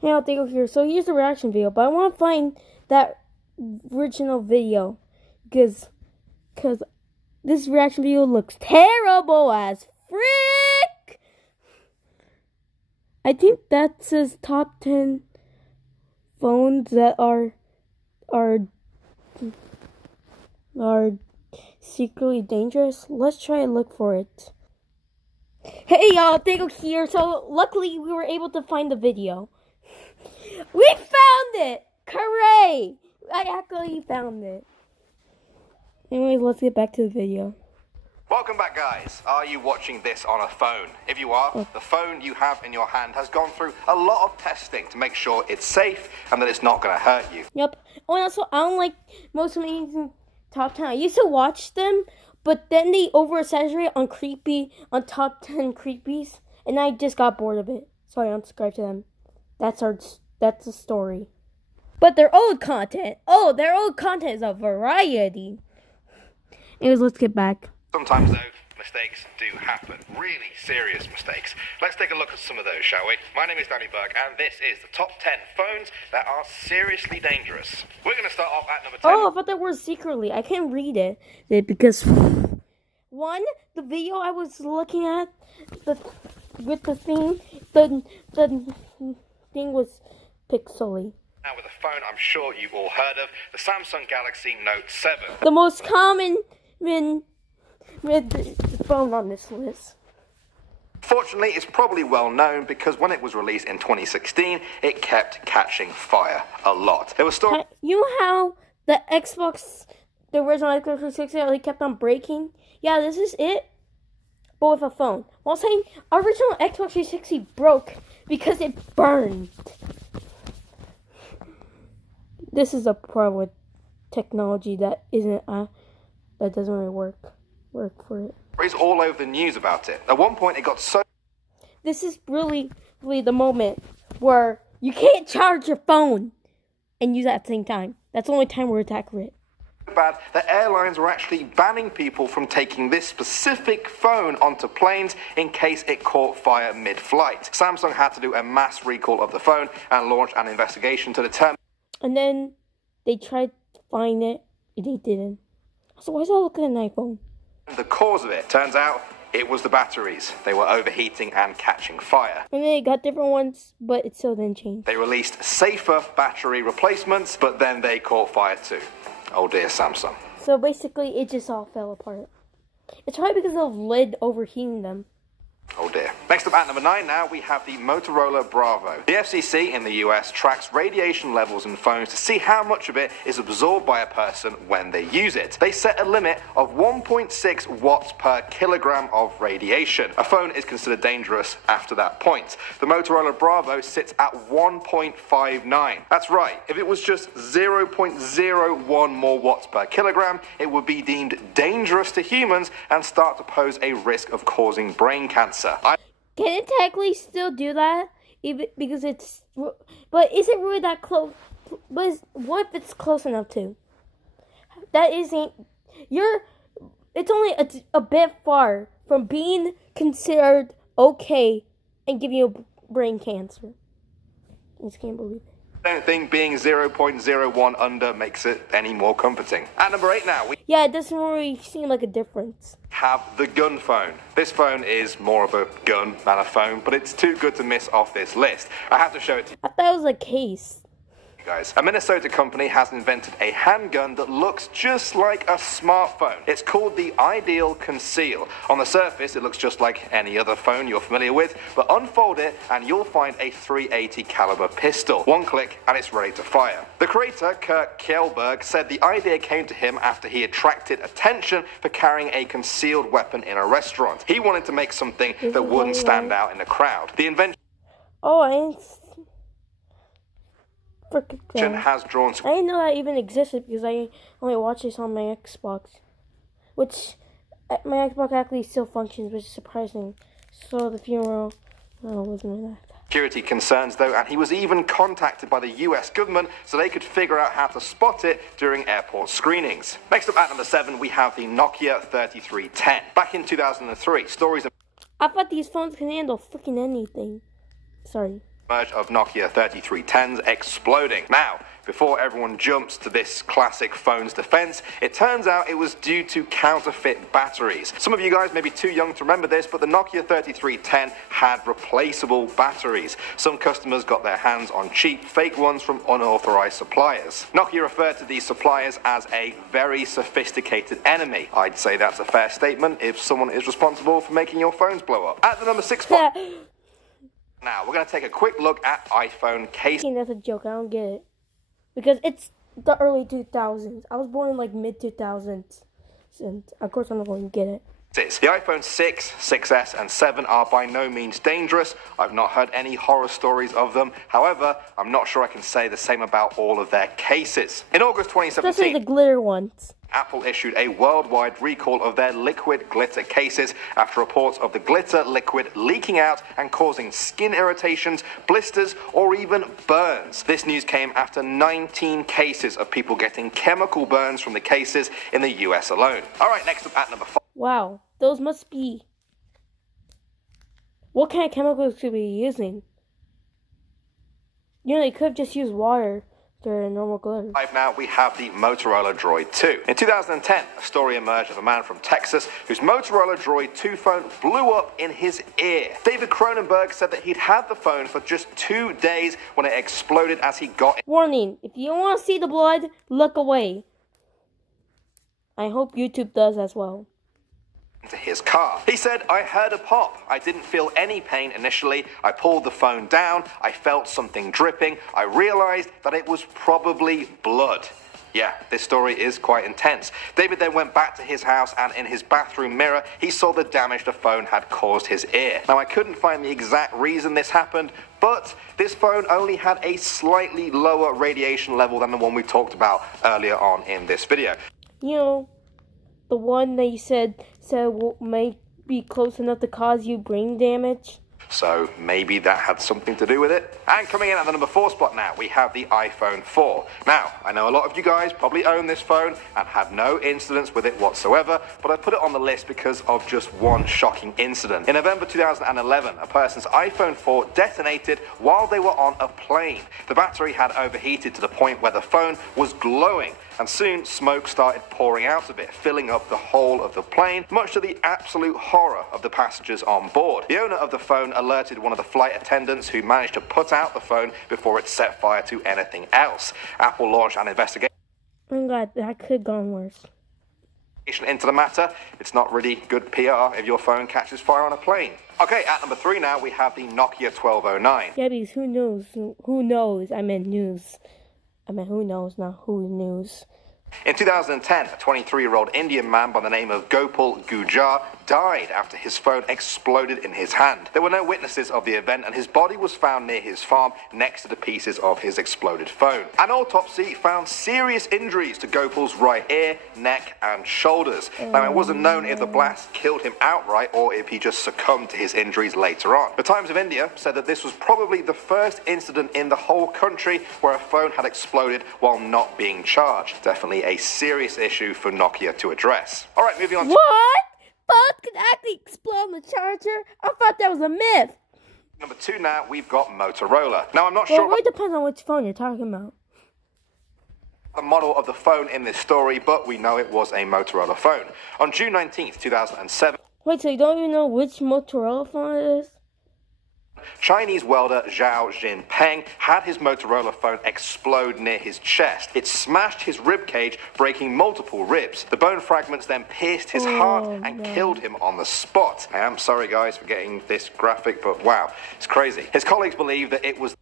Hey, I'll take over here. So here's the reaction video, but I want to find that original video because this reaction video looks terrible as frick. I think that says top 10 phones that are secretly dangerous. Let's try and look for it. Hey y'all, Dago here. So luckily we were able to find the video. We found it! Hooray! I actually found it. Anyways, let's get back to the video. Welcome back, guys. Are you watching this on a phone? If you are, the phone you have in your hand has gone through a lot of testing to make sure it's safe and that it's not going to hurt you. Yep. Oh, and also, I don't like Most Amazing Top 10. I used to watch them, but then they oversaturate on top 10 creepies, and I just got bored of it. So I unsubscribed to them. That's the story. But their old content. Oh, their old content is a variety. Anyways, let's get back. Sometimes, though, mistakes do happen. Really serious mistakes. Let's take a look at some of those, shall we? My name is Danny Burke, and this is the top 10 phones that are seriously dangerous. We're going to start off at number 10. Oh, I thought that word secretly. I can't read it because, one, the video I was looking at, the thing was pixely. Now with a phone I'm sure you've all heard of, the Samsung Galaxy Note 7. The most common phone on this list. Fortunately, it's probably well known because when it was released in 2016, it kept catching fire a lot. There was still... You know how the original Xbox 360 kept on breaking? Yeah, this is it, but with a phone. While saying original Xbox 360 broke because it burned. This is a problem with technology that doesn't really work for it. It's all over the news about it. At one point, it got so... This is really the moment where you can't charge your phone and use it at the same time. That's the only time where it's accurate. Bad that airlines were actually banning people from taking this specific phone onto planes in case it caught fire mid-flight. Samsung had to do a mass recall of the phone and launch an investigation to determine... And then they tried to find it, and they didn't. So why does that look like an iPhone? The cause of it. Turns out it was the batteries. They were overheating and catching fire. And they got different ones, but it still didn't change. They released safer battery replacements, but then they caught fire too. Oh dear, Samsung. So basically, it just all fell apart. It's probably because of lead overheating them. Oh dear. Next up at number 9 now, we have the Motorola Bravo. The FCC in the US tracks radiation levels in phones to see how much of it is absorbed by a person when they use it. They set a limit of 1.6 watts per kilogram of radiation. A phone is considered dangerous after that point. The Motorola Bravo sits at 1.59. That's right, if it was just 0.01 more watts per kilogram, it would be deemed dangerous to humans and start to pose a risk of causing brain cancer. Can it technically still do that? Even because it's, but is it really that close? But what if it's close enough to? That isn't. It's only a bit far from being considered okay and giving you brain cancer. I just can't believe it. I don't think being 0.01 under makes it any more comforting. At number 8 now, we it doesn't really seem like a difference. have the gun phone. This phone is more of a gun than a phone, but it's too good to miss off this list. I have to show it to I thought it was a case. you guys. A Minnesota company has invented a handgun that looks just like a smartphone. It's called the Ideal Conceal. On the surface, it looks just like any other phone you're familiar with, but unfold it and you'll find a .380 caliber pistol. One click and it's ready to fire. The creator, Kurt Kjellberg, said the idea came to him after he attracted attention for carrying a concealed weapon in a restaurant. He wanted to make something that wouldn't stand out in the crowd. The invention has drawn... I didn't know that even existed because I only watch this on my Xbox. Which, my Xbox actually still functions, which is surprising. So the funeral wasn't really that. Security concerns though, and he was even contacted by the US government so they could figure out how to spot it during airport screenings. Next up at number 7, we have the Nokia 3310. Back in 2003, stories I thought these phones can handle freaking anything. Sorry. Emerge of Nokia 3310s exploding. Now, before everyone jumps to this classic phone's defense, it turns out it was due to counterfeit batteries. Some of you guys may be too young to remember this, but the Nokia 3310 had replaceable batteries. Some customers got their hands on cheap, fake ones from unauthorized suppliers. Nokia referred to these suppliers as a very sophisticated enemy. I'd say that's a fair statement if someone is responsible for making your phones blow up. At the number 6 spot. Now, we're going to take a quick look at iPhone cases. I think that's a joke. I don't get it. Because it's the early 2000s. I was born in like mid 2000s. And of course I'm not going to get it. The iPhone 6, 6S, and 7 are by no means dangerous. I've not heard any horror stories of them. However, I'm not sure I can say the same about all of their cases. In August 2017... Especially the glitter ones. Apple issued a worldwide recall of their liquid glitter cases after reports of the glitter liquid leaking out and causing skin irritations, blisters, or even burns. This news came after 19 cases of people getting chemical burns from the cases in the US alone. Alright, next up at number 5. Wow, those must be... What kind of chemicals could we be using? You know, they could have just used water. They're normal glitter. Now we have the Motorola Droid 2. In 2010, a story emerged of a man from Texas whose Motorola Droid 2 phone blew up in his ear. David Cronenberg said that he'd had the phone for just 2 days when it exploded as he got it. Warning, if you don't want to see the blood, look away. I hope YouTube does as well. Into his car. He said, I heard a pop. I didn't feel any pain initially. I pulled the phone down. I felt something dripping. I realized that it was probably blood. Yeah, this story is quite intense. David then went back to his house and in his bathroom mirror, he saw the damage the phone had caused his ear. Now, I couldn't find the exact reason this happened, but this phone only had a slightly lower radiation level than the one we talked about earlier on in this video. You know, the one they said may be close enough to cause you brain damage. So maybe that had something to do with it. And coming in at the number 4 spot now, we have the iPhone 4. Now, I know a lot of you guys probably own this phone and had no incidents with it whatsoever, but I put it on the list because of just one shocking incident. In November 2011, a person's iPhone 4 detonated while they were on a plane. The battery had overheated to the point where the phone was glowing, and soon smoke started pouring out of it, filling up the whole of the plane, much to the absolute horror of the passengers on board. The owner of the phone alerted one of the flight attendants who managed to put out the phone before it set fire to anything else. Apple launched an investigation Oh my god, that could have gone worse. Into the matter. It's not really good PR if your phone catches fire on a plane. Okay, at number 3 now, we have the Nokia 1209. Yeah, because who knows? Who knows? I meant news. I mean, who knows, not who news. In 2010, a 23-year-old Indian man by the name of Gopal Gujar died after his phone exploded in his hand. There were no witnesses of the event, and his body was found near his farm next to the pieces of his exploded phone. An autopsy found serious injuries to Gopal's right ear, neck, and shoulders. Now, it wasn't known if the blast killed him outright or if he just succumbed to his injuries later on. The Times of India said that this was probably the first incident in the whole country where a phone had exploded while not being charged. Definitely a serious issue for Nokia to address. All right, moving on to... What? Phones can actually explode on the charger? I thought that was a myth. Number 2 now, we've got Motorola. Now, I'm not Well, sure... it really depends on which phone you're talking about. The model of the phone in this story, but we know it was a Motorola phone. On June 19th, 2007... Wait, so you don't even know which Motorola phone it is? Chinese welder Zhao Jinpeng had his Motorola phone explode near his chest. It smashed his rib cage, breaking multiple ribs. The bone fragments then pierced his heart and killed him on the spot. I am sorry, guys, for getting this graphic, but wow, it's crazy. His colleagues believe that it was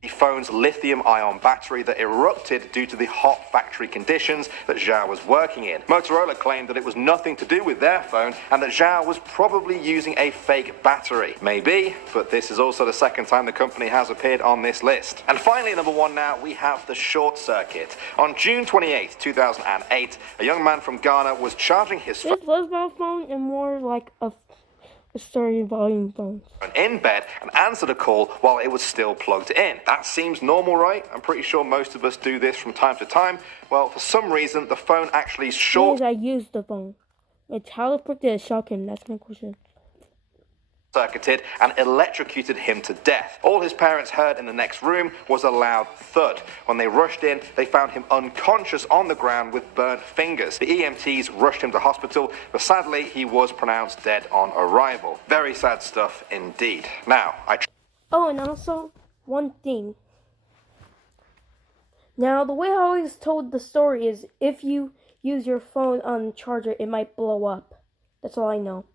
the phone's lithium-ion battery that erupted due to the hot factory conditions that Zhao was working in. Motorola claimed that it was nothing to do with their phone and that Zhao was probably using a fake battery. Maybe, but this is also the second time the company has appeared on this list. And finally, number 1 now, we have the short circuit. On June 28, 2008, a young man from Ghana was charging his phone. This mobile phone and more like a story volume phone. In bed and answered a call while it was still plugged in. That seems normal, right? I'm pretty sure most of us do this from time to time. Well, for some reason, the phone actually short... I used the phone. It's how the frick did it shock him? That's my question. circuited and electrocuted him to death. All his parents heard in the next room was a loud thud. When they rushed in, they found him unconscious on the ground with burnt fingers. The EMTs rushed him to hospital, but sadly he was pronounced dead on arrival. Very sad stuff indeed. Now, Oh, and also, one thing. Now, the way I always told the story is if you use your phone on charger, it might blow up. That's all I know.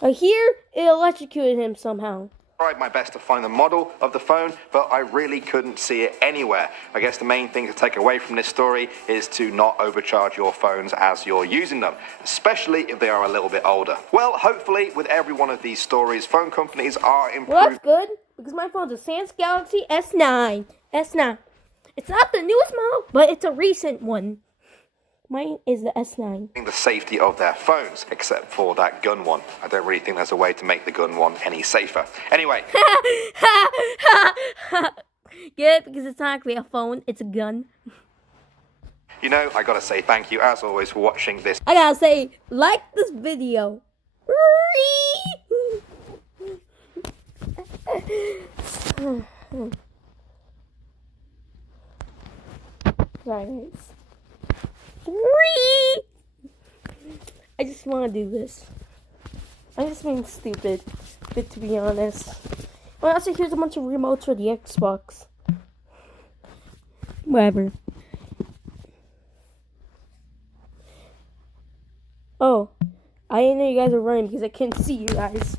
But here, it electrocuted him somehow. tried my best to find the model of the phone, but I really couldn't see it anywhere. I guess the main thing to take away from this story is to not overcharge your phones as you're using them, especially if they are a little bit older. Well, hopefully, with every one of these stories, phone companies are improving. Well, that's good, because my phone's a Samsung Galaxy S9. S9. It's not the newest model, but it's a recent one. Mine is the S9. The safety of their phones, except for that gun one. I don't really think there's a way to make the gun one any safer. Anyway. Good, because it's not actually a phone, it's a gun. You know, I gotta say thank you, as always, for watching this. I gotta say, like this video. Sorry, guys. I just want to do this. I'm just being stupid, but to be honest. Well, also, here's a bunch of remotes for the Xbox. Whatever. Oh, I didn't know you guys were running because I couldn't see you guys.